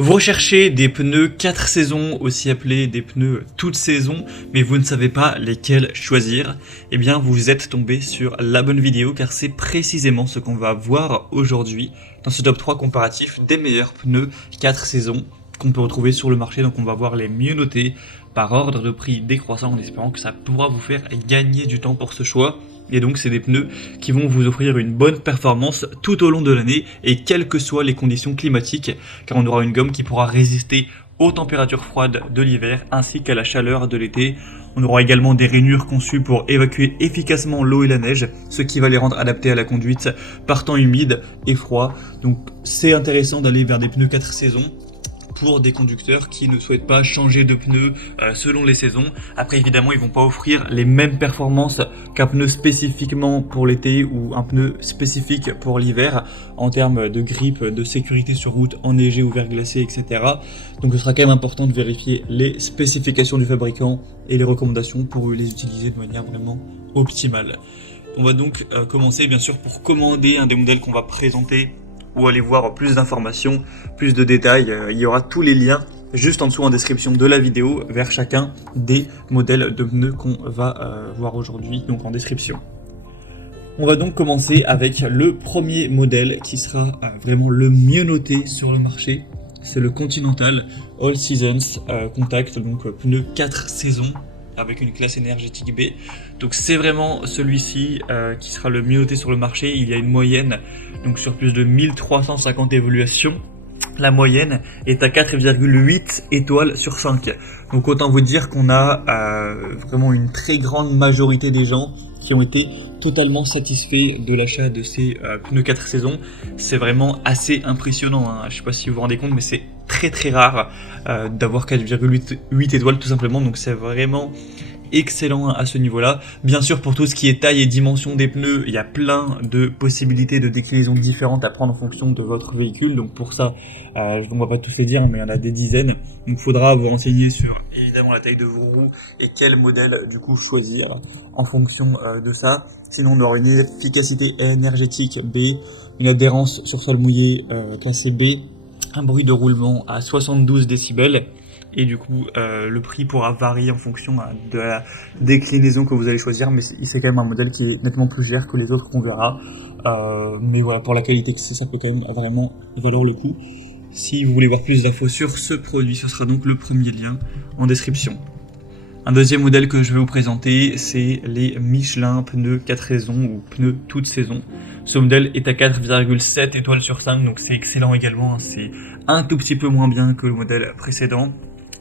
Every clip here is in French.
Vous recherchez des pneus 4 saisons, aussi appelés des pneus toute saison, mais vous ne savez pas lesquels choisir. Eh bien, vous êtes tombé sur la bonne vidéo car c'est précisément ce qu'on va voir aujourd'hui dans ce top 3 comparatif des meilleurs pneus 4 saisons qu'on peut retrouver sur le marché. Donc on va voir les mieux notés par ordre de prix décroissant en espérant que ça pourra vous faire gagner du temps pour ce choix. Et donc c'est des pneus qui vont vous offrir une bonne performance tout au long de l'année et quelles que soient les conditions climatiques, car on aura une gomme qui pourra résister aux températures froides de l'hiver ainsi qu'à la chaleur de l'été. On aura également des rainures conçues pour évacuer efficacement l'eau et la neige, ce qui va les rendre adaptés à la conduite par temps humide et froid. Donc c'est intéressant d'aller vers des pneus 4 saisons pour des conducteurs qui ne souhaitent pas changer de pneus selon les saisons. Après évidemment ils vont pas offrir les mêmes performances qu'un pneu spécifiquement pour l'été ou un pneu spécifique pour l'hiver en termes de grippe, de sécurité sur route enneigée ou verglacée, etc. Donc ce sera quand même important de vérifier les spécifications du fabricant et les recommandations pour les utiliser de manière vraiment optimale. On va donc commencer bien sûr pour commander un des modèles qu'on va présenter ou aller voir plus d'informations, plus de détails. Il y aura tous les liens juste en dessous en description de la vidéo vers chacun des modèles de pneus qu'on va voir aujourd'hui, donc en description. On va donc commencer avec le premier modèle qui sera vraiment le mieux noté sur le marché. C'est le Continental All Seasons Contact, donc pneu 4 saisons avec une classe énergétique B. Donc c'est vraiment celui-ci qui sera le mieux noté sur le marché. Il y a une moyenne donc sur plus de 1350 évaluations. La moyenne est à 4,8 étoiles sur 5. Donc autant vous dire qu'on a vraiment une très grande majorité des gens qui ont été totalement satisfaits de l'achat de ces pneus 4 saisons. C'est vraiment assez impressionnant, hein. Je ne sais pas si vous vous rendez compte, mais c'est très très rare d'avoir 4,8 étoiles tout simplement. Donc c'est vraiment excellent à ce niveau-là. Bien sûr, pour tout ce qui est taille et dimension des pneus, il y a plein de possibilités de déclinaison différentes à prendre en fonction de votre véhicule. Donc pour ça, on ne va pas tous les dire, mais il y en a des dizaines. Donc il faudra vous renseigner sur évidemment la taille de vos roues et quel modèle du coup choisir en fonction de ça. Sinon, on aura une efficacité énergétique B, une adhérence sur sol mouillé classée B, un bruit de roulement à 72 décibels. Et du coup, le prix pourra varier en fonction de la déclinaison que vous allez choisir, mais c'est quand même un modèle qui est nettement plus cher que les autres qu'on verra. Mais voilà, pour la qualité que c'est, ça peut quand même vraiment valoir le coup. Si vous voulez voir plus d'infos sur ce produit, ce sera donc le premier lien en description. Un deuxième modèle que je vais vous présenter, c'est les Michelin pneus 4 saisons ou pneus toute saison. Ce modèle est à 4,7 étoiles sur 5, donc c'est excellent également, hein. C'est un tout petit peu moins bien que le modèle précédent.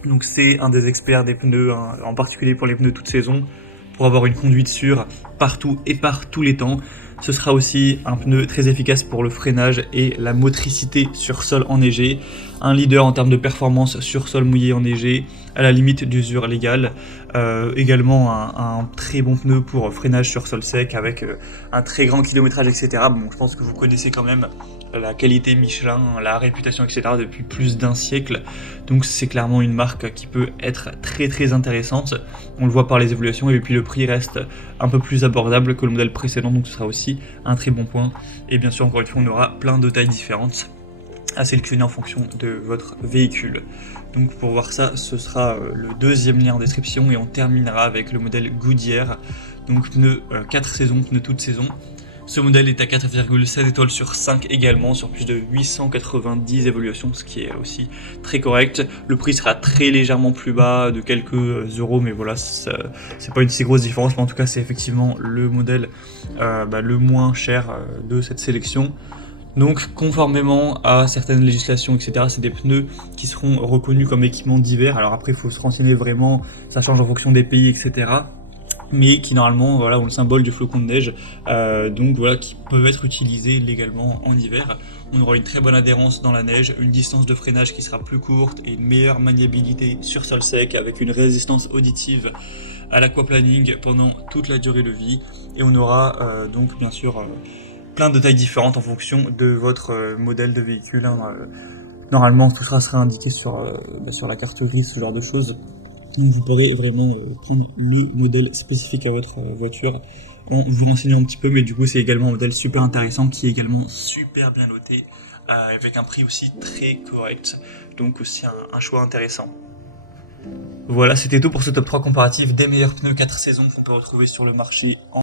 Donc c'est un des experts des pneus, hein, en particulier pour les pneus toute saison, pour avoir une conduite sûre partout et par tous les temps. Ce sera aussi un pneu très efficace pour le freinage et la motricité sur sol enneigé. Un leader en termes de performance sur sol mouillé enneigé, à la limite d'usure légale. Également un très bon pneu pour freinage sur sol sec avec un très grand kilométrage, etc. Bon, je pense que vous connaissez quand même la qualité Michelin, la réputation, etc. depuis plus d'un siècle. Donc c'est clairement une marque qui peut être très très intéressante. On le voit par les évolutions et puis le prix reste un peu plus abordable que le modèle précédent, donc ce sera aussi un très bon point. Et bien sûr, encore une fois, on aura plein de tailles différentes à sélectionner en fonction de votre véhicule. Donc pour voir ça, ce sera le deuxième lien en description et on terminera avec le modèle Goodyear, donc pneu 4 saisons, pneu toute saison. Ce modèle est à 4,7 étoiles sur 5 également, sur plus de 890 évaluations, ce qui est aussi très correct. Le prix sera très légèrement plus bas, de quelques euros, mais voilà, c'est pas une si grosse différence, mais en tout cas c'est effectivement le modèle le moins cher de cette sélection. Donc conformément à certaines législations, etc., c'est des pneus qui seront reconnus comme équipements d'hiver. Alors après il faut se renseigner vraiment, ça change en fonction des pays, etc., mais qui normalement voilà, ont le symbole du flocon de neige, donc voilà, qui peuvent être utilisés légalement en hiver. On aura une très bonne adhérence dans la neige, une distance de freinage qui sera plus courte et une meilleure maniabilité sur sol sec avec une résistance auditive à l'aquaplaning pendant toute la durée de vie. Et on aura donc bien sûr plein de tailles différentes en fonction de votre modèle de véhicule, hein. Normalement tout ça sera indiqué sur la carte grise, ce genre de choses. Donc vous pourrez vraiment prendre le modèle spécifique à votre voiture en vous renseignant un petit peu, mais du coup c'est également un modèle super intéressant qui est également super bien noté avec un prix aussi très correct, donc aussi un choix intéressant. Voilà, c'était tout pour ce top 3 comparatif des meilleurs pneus 4 saisons qu'on peut retrouver sur le marché